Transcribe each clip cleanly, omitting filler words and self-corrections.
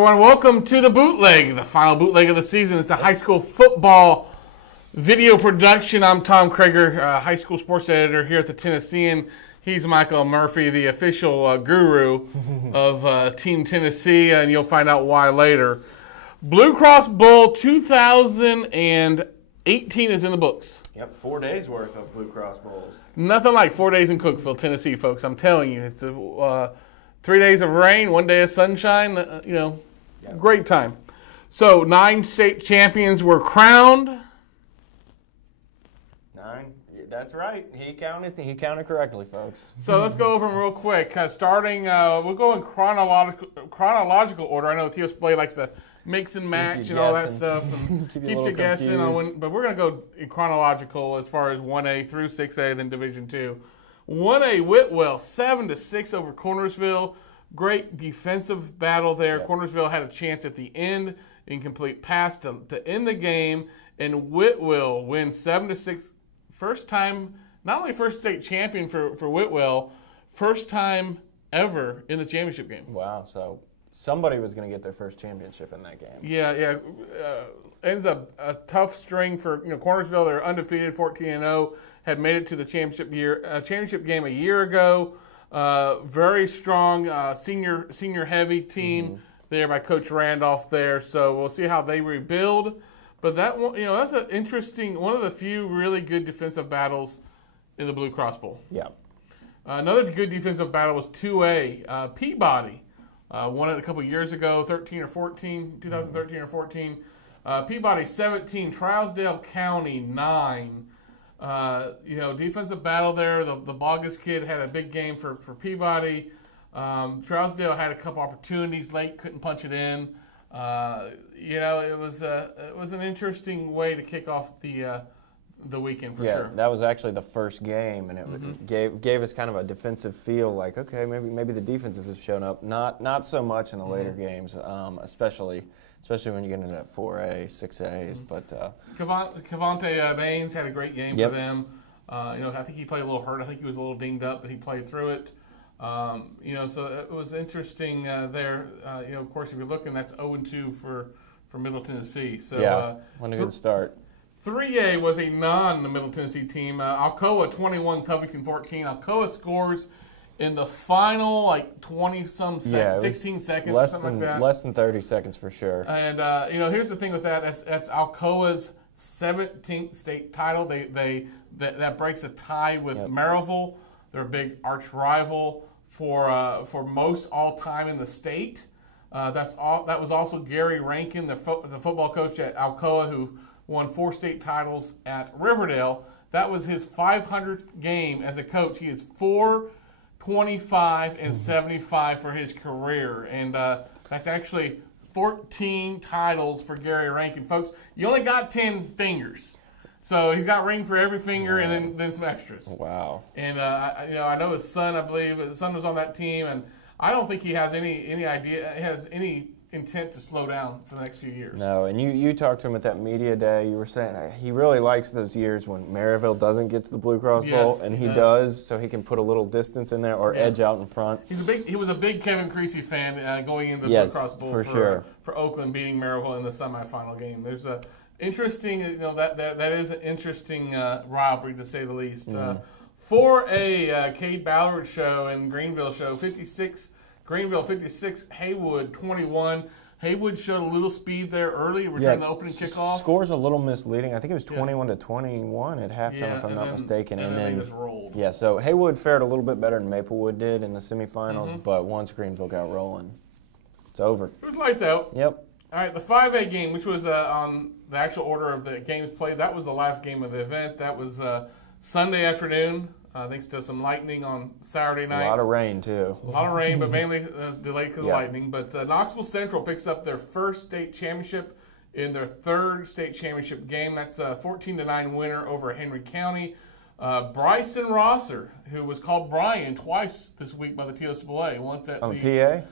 everyone. Welcome to the Bootleg, the final bootleg of the season. It's a high school football video production. I'm Tom Krager, high school sports editor here at the Tennessean. He's Michael Murphy, the official guru of Team Tennessee, and you'll find out why later. BlueCross Bowl 2018 is in the books. Yep, 4 days worth of BlueCross Bowls. Nothing like 4 days in Cookeville, Tennessee, folks. I'm telling you, it's a 3 days of rain, 1 day of sunshine, Great time. So 9 state champions were crowned. 9, that's right. He counted correctly, folks. So let's go over them real quick. Starting, we'll go in chronological order. I know the TSBA likes to mix and match and all that stuff. And keeps you guessing. But we're going to go in chronological as far as 1A through 6A, then Division II. 1A, Whitwell, 7-6 over Cornersville. Great defensive battle there. Yep. Cornersville had a chance at the end, incomplete pass to end the game, and Whitwell wins 7-6. First time, not only first state champion for Whitwell, first time ever in the championship game. Wow, so somebody was going to get their first championship in that game. Yeah. Ends up a tough string for Cornersville. They're undefeated, 14-0. Had made it to the championship game a year ago. Very strong senior heavy team there by Coach Randolph there. So we'll see how they rebuild. But that one, that's an interesting, one of the few really good defensive battles in the BlueCross Bowl. Yeah. Another good defensive battle was 2A. Peabody won it a couple years ago, 2013 or 14. Peabody 17, Trousdale County 9. Defensive battle there. The Bogus kid had a big game for Peabody. Trousdale had a couple opportunities late, couldn't punch it in. It was an interesting way to kick off the weekend for sure. Yeah, that was actually the first game, and it gave us kind of a defensive feel. Like, okay, maybe the defenses have shown up. Not so much in the later games, especially when you get into that 4A, 6As. But Cavante Baines had a great game for them. I think he played a little hurt. I think he was a little dinged up, but he played through it. So it was interesting there. Of course, if you're looking, that's 0-2 for Middle Tennessee. So what a good start. 3A was a non-Middle Tennessee team. Alcoa 21, Covington 14. Alcoa scores in the final 20-some seconds, 16 seconds, or something like that. Less than 30 seconds for sure. And here's the thing with that: that's Alcoa's 17th state title. That breaks a tie with Maryville. They're a big arch rival for most all time in the state. That was also Gary Rankin, the football coach at Alcoa, who won 4 state titles at Riverdale. That was his 500th game as a coach. He is 425 and 75 for his career, and that's actually 14 titles for Gary Rankin, folks. You only got 10 fingers. So he's got ring for every finger and then some extras. Wow. And I know his son, I believe his son was on that team, and I don't think he has any intent to slow down for the next few years. No, and you talked to him at that media day. You were saying he really likes those years when Maryville doesn't get to the BlueCross Bowl, and he does, so he can put a little distance in there or edge out in front. He was a big Kevin Creasy fan going into the BlueCross Bowl for Oakland beating Maryville in the semifinal game. There's a interesting, that is an interesting rivalry to say the least. 4A, Cade Ballard show and Greenville show, 56. Greenville 56, Haywood 21. Haywood showed a little speed there early, returning the opening kickoff. Score's a little misleading. I think it was 21-21 at halftime, if I'm not mistaken. And then just rolled. Yeah, so Haywood fared a little bit better than Maplewood did in the semifinals, but once Greenville got rolling, it's over. It was lights out. Yep. All right, the 5A game, which was on the actual order of the games played, that was the last game of the event. That was Sunday afternoon. Thanks to some lightning on Saturday night. A lot of rain, too. A lot of rain, but mainly delayed because of lightning. But Knoxville Central picks up their first state championship in their 3rd state championship game. That's a 14-9 winner over Henry County. Bryson Rosser, who was called Brian twice this week by the TSBA. Once at on the PA?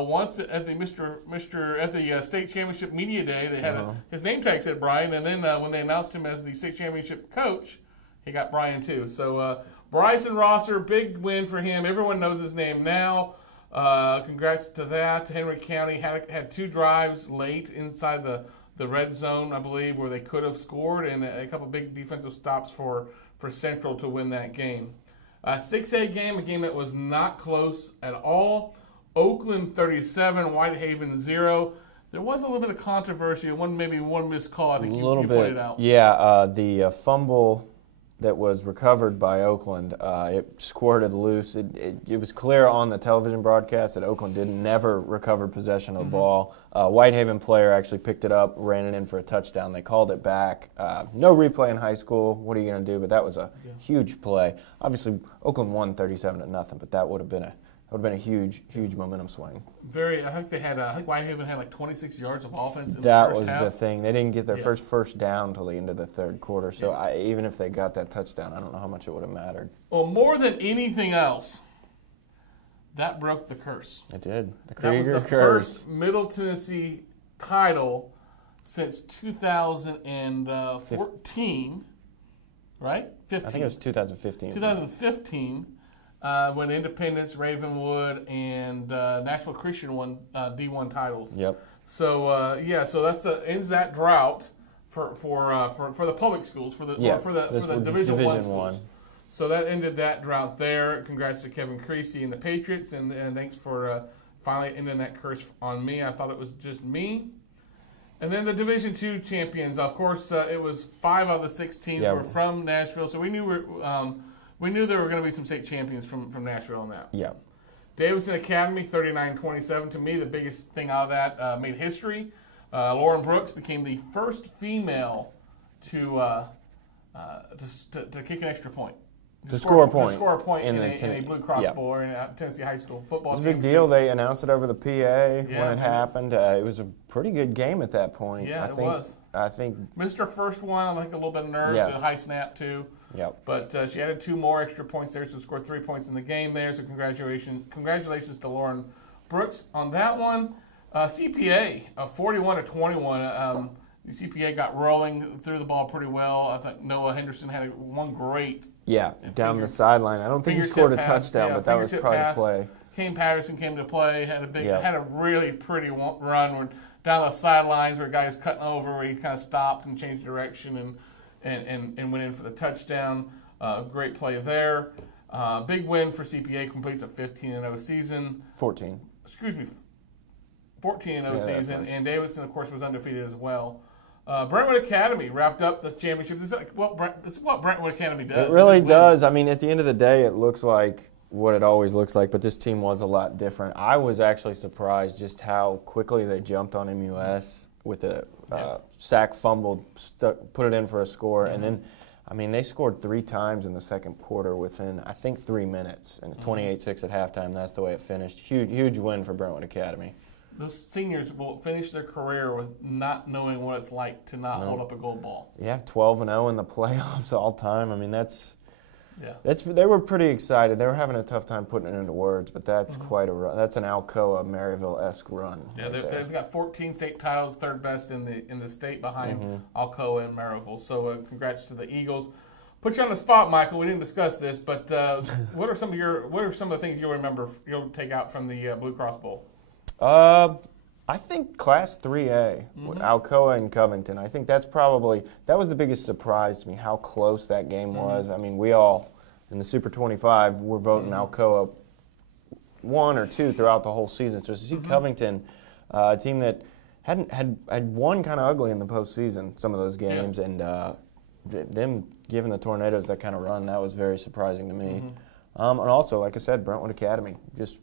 Once at the at the state championship media day, they had his name tag said Brian, and then when they announced him as the state championship coach, he got Brian too. So Bryson Rosser, big win for him. Everyone knows his name now. Congrats to that. Henry County had 2 drives late inside the red zone, I believe, where they could have scored, and a couple big defensive stops for Central to win that game. 6A game, a game that was not close at all. Oakland 37, Whitehaven 0. There was a little bit of controversy, maybe one missed call. I think you pointed out. Yeah, the fumble that was recovered by Oakland, it squirted loose. It was clear on the television broadcast that Oakland never recovered possession of the ball. Whitehaven player actually picked it up, ran it in for a touchdown. They called it back. No replay in high school. What are you going to do? But that was a huge play. Obviously, Oakland won 37-0, but that would have been a huge momentum swing. I think Whitehaven had like 26 yards of offense in the first half. That was the thing. They didn't get their first down until the end of the third quarter. So even if they got that touchdown, I don't know how much it would have mattered. Well, more than anything else, that broke the curse. It did. The Krieger curse. First Middle Tennessee title since 2014, right? 15. I think it was 2015. 2015. When Independence, Ravenwood, and Nashville Christian won D1 titles. Yep. So so that's ends that drought for the public schools for the Division I schools. So that ended that drought there. Congrats to Kevin Creasy and the Patriots, and thanks for finally ending that curse on me. I thought it was just me. And then the Division II champions. Of course, it was 5 out of the 6 teams were from Nashville, so we knew we knew there were going to be some state champions from Nashville on that. Yeah. Davidson Academy, 39-27. To me, the biggest thing out of that made history. Lauren Brooks became the first female to kick an extra point. To score a point. To score a point in a BlueCross Bowl or in a Tennessee high school football championship. It was a big deal. They announced it over the PA when it happened. It was a pretty good game at that point. Yeah, it was. I think missed her first one. I think a little bit of nerves. A high snap, too. Yep. But she added 2 more extra points there, so scored 3 points in the game there. So congratulations to Lauren Brooks on that one. CPA, 41-21. The CPA got rolling, threw the ball pretty well. I think Noah Henderson had one great down the sideline. I don't think he scored a touchdown, but that was probably the play. Kane Patterson came to play, had a really pretty run down the sidelines where a guy was cutting over, where he kind of stopped and changed direction and went in for the touchdown. Great play there. Big win for CPA, completes a 15-0 season. 14. Excuse me, 14-0 season. And Davidson, of course, was undefeated as well. Brentwood Academy wrapped up the championship. This is what Brentwood Academy does. It really does. I mean, at the end of the day, it looks like what it always looks like, but this team was a lot different. I was actually surprised just how quickly they jumped on MUS with a sack, fumbled, put it in for a score, and then, I mean, they scored 3 times in the second quarter within, I think, 3 minutes, and 28-6 at halftime. That's the way it finished. Huge win for Brentwood Academy. Those seniors will finish their career with not knowing what it's like to not hold up a gold ball. Yeah, 12-0 in the playoffs all time. I mean, they were pretty excited. They were having a tough time putting it into words, but that's quite a run. That's an Alcoa Maryville-esque run. Yeah, they've got 14 state titles, third best in the state behind Alcoa and Maryville. So congrats to the Eagles. Put you on the spot, Michael. We didn't discuss this, but what are some of the things you'll take out from the BlueCross Bowl? I think Class 3A, Alcoa and Covington. I think that was the biggest surprise to me, how close that game was. I mean, we all, in the Super 25, were voting Alcoa 1 or 2 throughout the whole season. So to see Covington, a team that had won kind of ugly in the postseason, some of those games, and them giving the Tornadoes that kind of run, that was very surprising to me. And also, like I said, Brentwood Academy, just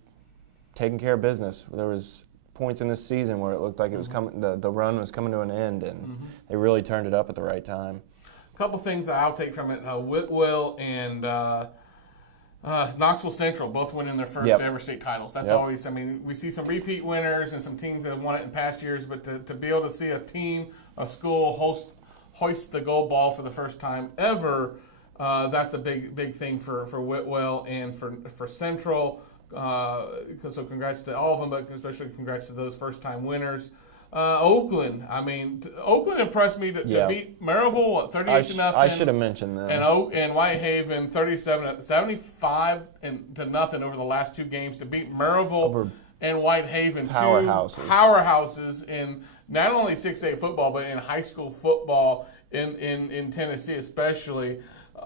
taking care of business. There was points in this season where it looked like it was coming, the run was coming to an end, and they really turned it up at the right time. A couple things that I'll take from it: Whitwell and Knoxville Central both winning their first ever state titles. That's always. I mean, we see some repeat winners and some teams that have won it in past years, but to be able to see a school hoist the gold ball for the first time ever, that's a big thing for Whitwell and for Central. So congrats to all of them, but especially congrats to those first-time winners. Oakland. I mean, Oakland impressed me to beat Maryville 38-0. I should have mentioned that. And Whitehaven 75 to nothing over the last 2 games to beat Maryville and Whitehaven, powerhouses in not only 6A football but in high school football in Tennessee especially.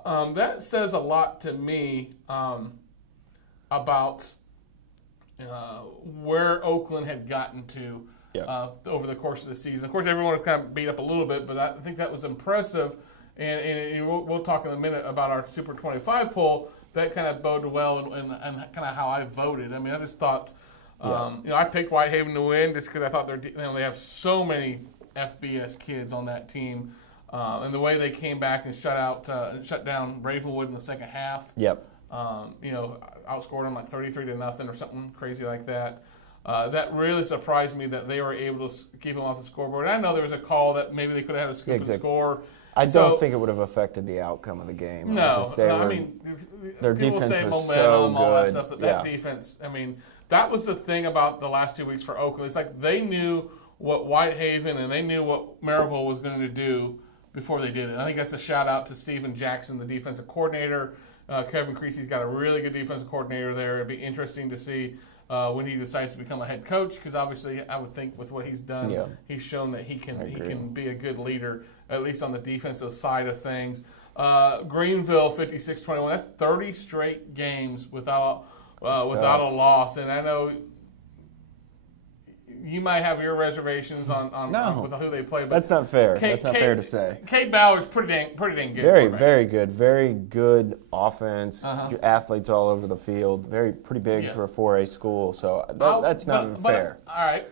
That says a lot to me about where Oakland had gotten to. Over the course of the season. Of course, everyone was kind of beat up a little bit, but I think that was impressive. And we'll talk in a minute about our Super 25 poll. That kind of boded well and kind of how I voted. I mean, I just thought, I picked Whitehaven to win just because I thought they have so many FBS kids on that team. And the way they came back and shut down Ravenwood in the second half. Outscored them like 33-0 or something crazy like that. That really surprised me that they were able to keep them off the scoreboard. I know there was a call that maybe they could have had a scoop and score. I don't think it would have affected the outcome of the game. I mean, their people defense say was momentum, so good. all that stuff, but that defense, I mean, that was the thing about the last 2 weeks for Oakland. It's like they knew what Whitehaven and they knew what Maryville was going to do before they did it. I think that's a shout-out to Steven Jackson, the defensive coordinator. Kevin Creasy's got a really good defensive coordinator there. It'd be interesting to see when he decides to become a head coach, because obviously I would think with what he's done, he's shown that he can be a good leader, at least on the defensive side of things. Greenville 56-21. That's 30 straight games without a loss, and I know you might have your reservations on with who they play. But that's not fair. That's not fair to say. Cade Bauer's pretty dang good. Very good. Very good offense. Athletes all over the field. Pretty big for a 4A school. So that's not fair. All right.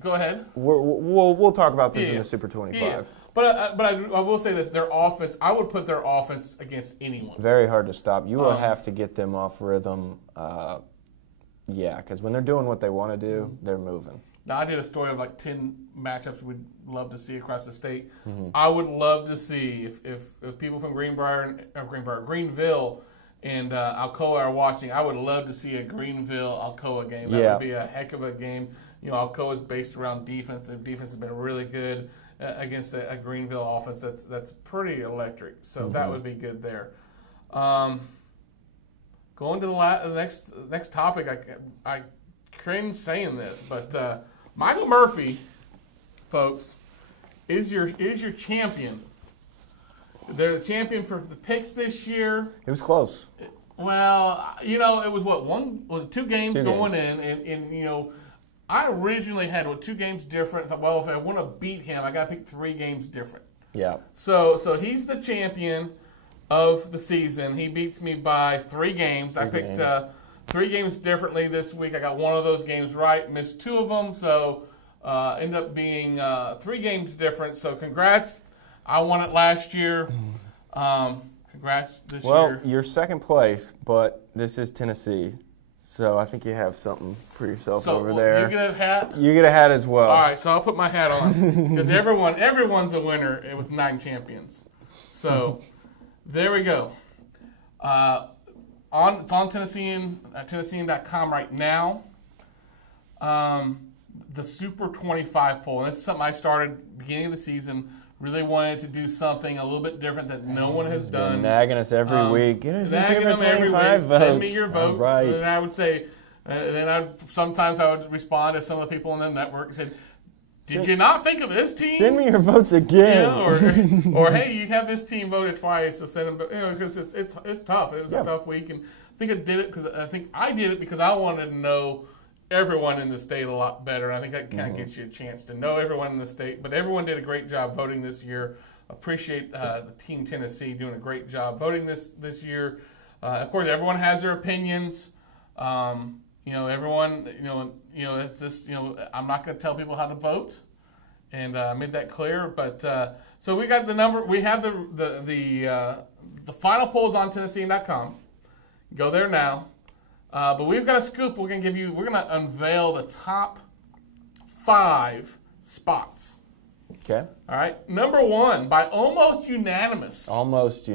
Go ahead. We'll talk about this in the Super 25. Yeah. But I will say this: their offense. I would put their offense against anyone. Very hard to stop. You will have to get them off rhythm. Because when they're doing what they want to do, they're moving. Now, I did a story of like 10 matchups we'd love to see across the state. I would love to see if people from Greenville and Alcoa are watching. I would love to see a Greenville-Alcoa game. That would be a heck of a game. Alcoa is based around defense. The defense has been really good against a Greenville offense that's pretty electric. So that would be good there. Going to the next topic, I cringe saying this, but Michael Murphy, folks, is your champion. They're the champion for the picks this year. It was close. Well, it was 2 games going in, and I originally had 2 games different. Thought, well, if I want to beat him, I got to pick 3 games different. Yeah. So he's the champion of the season. He beats me by 3 games. I picked 3 games differently this week. I got one of those games right, missed 2 of them, so ended up being 3 games different. So congrats. I won it last year. Congrats this year. Well, you're second place, but this is Tennessee, so I think you have something for yourself over there. You get a hat? You get a hat as well. All right, so I'll put my hat on because everyone's a winner with 9 champions. So there we go. It's on Tennessean.com right now. The Super 25 poll. And this is something I started beginning of the season. Really wanted to do something a little bit different that no one has done. Nagging us every week. Get us nagging them every week. Votes. Send me your votes. Right. And I would say, sometimes I would respond to some of the people on the network and say, did you not think of this team? Send me your votes again. Or hey, you have this team voted twice, so send them. Because it's tough. It was a tough week, and I think I did it because I wanted to know everyone in the state a lot better. I think that kind of gets you a chance to know everyone in the state. But everyone did a great job voting this year. Appreciate the Team Tennessee doing a great job voting this year. Of course, everyone has their opinions. Everyone, it's just, I'm not going to tell people how to vote, and I made that clear. But so we got the number. We have the final polls on Tennessean.com. Go there now. But we've got a scoop. We're going to unveil the top 5 spots. Okay. All right. Number 1 by almost unanimous. Almost.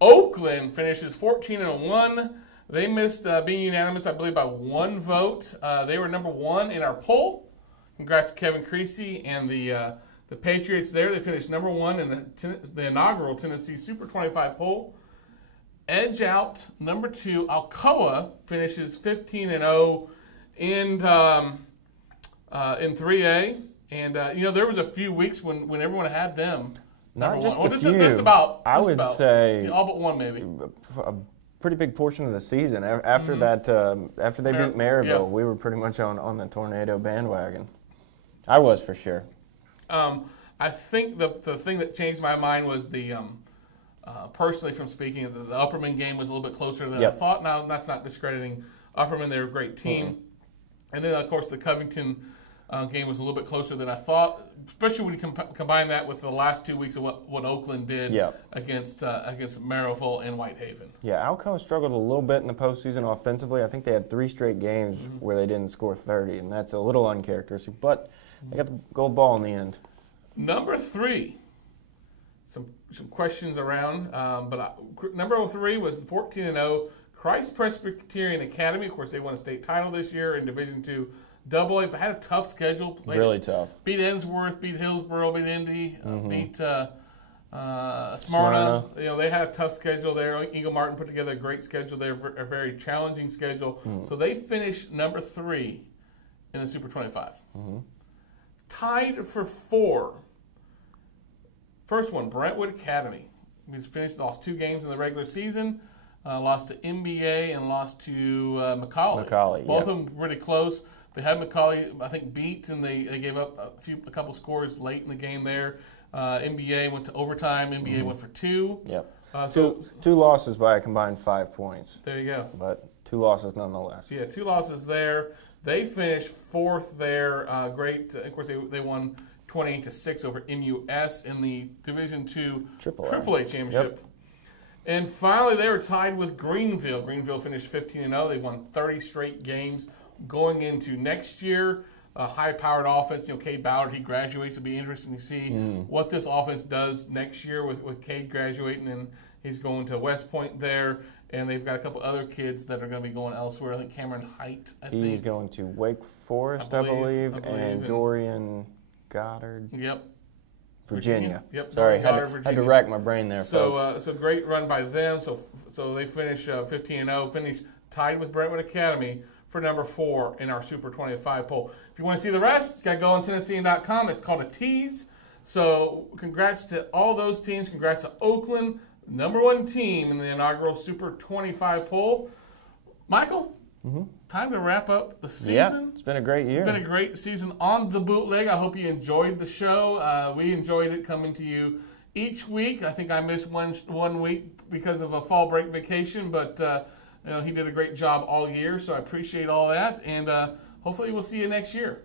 Oakland finishes 14-1. They missed being unanimous, I believe, by 1 vote. They were number 1 in our poll. Congrats to Kevin Creasy and the Patriots there. They finished number 1 in the inaugural Tennessee Super 25 poll. Edge out, number 2, Alcoa finishes 15-0 in 3A. And, there was a few weeks when everyone had them. Not just one. a few. I would say all but one, maybe. A pretty big portion of the season. After that, after they beat Maryville, we were pretty much on the Tornado bandwagon. I was, for sure. I think the thing that changed my mind was the personally, from speaking, the Upperman game was a little bit closer than I thought. Now, that's not discrediting Upperman. They're a great team. And then, of course, the Covington game was a little bit closer than I thought, especially when you combine that with the last 2 weeks of what Oakland did against Maryville and Whitehaven. Yeah, Alcoa struggled a little bit in the postseason offensively. I think they had 3 straight games where they didn't score 30, and that's a little uncharacteristic, but they got the gold ball in the end. Number 3, some questions around, but number 3 was 14-0, Christ Presbyterian Academy. Of course, they won a state title this year in Division II AA, but had a tough schedule. Really tough. Beat Ensworth, beat Hillsboro, beat Indy, beat Smyrna. They had a tough schedule there. Eagle Martin put together a great schedule there, a very challenging schedule. So they finished number 3 in the Super 25. Tied for 4. First one, Brentwood Academy. We lost 2 games in the regular season. Lost to MBA and lost to McCallie. Both of them really close. They had McCallie, I think, beat, and they gave up a couple scores late in the game there. MBA went to overtime. MBA went for 2. Yep. Two losses by a combined 5 points. There you go. But 2 losses nonetheless. Yeah, 2 losses there. They finished 4th there. Great. Of course, they won 28-6 over MUS in the Division II AAA championship. Yep. And finally, they were tied with Greenville. Greenville finished 15-0. They won 30 straight games going into next year. A high-powered offense. Cade Ballard, he graduates. It'll be interesting to see what this offense does next year with Cade graduating, and he's going to West Point there. And they've got a couple other kids that are going to be going elsewhere. I think Cameron Height, He's going to Wake Forest, I believe, and Dorian Goddard. Yep. Virginia. Yep. Sorry, had to rack my brain there, folks. So great run by them. So they finish 15-0, finish tied with Brentwood Academy for number 4 in our Super 25 poll. If you want to see the rest, you got to go on Tennessean.com. It's called a tease. So congrats to all those teams. Congrats to Oakland, number 1 team in the inaugural Super 25 poll. Michael, time to wrap up the season. Yeah, it's been a great year. It's been a great season on the Bootleg. I hope you enjoyed the show. We enjoyed it coming to you each week. I think I missed one week because of a fall break vacation, but he did a great job all year, so I appreciate all that. And hopefully we'll see you next year.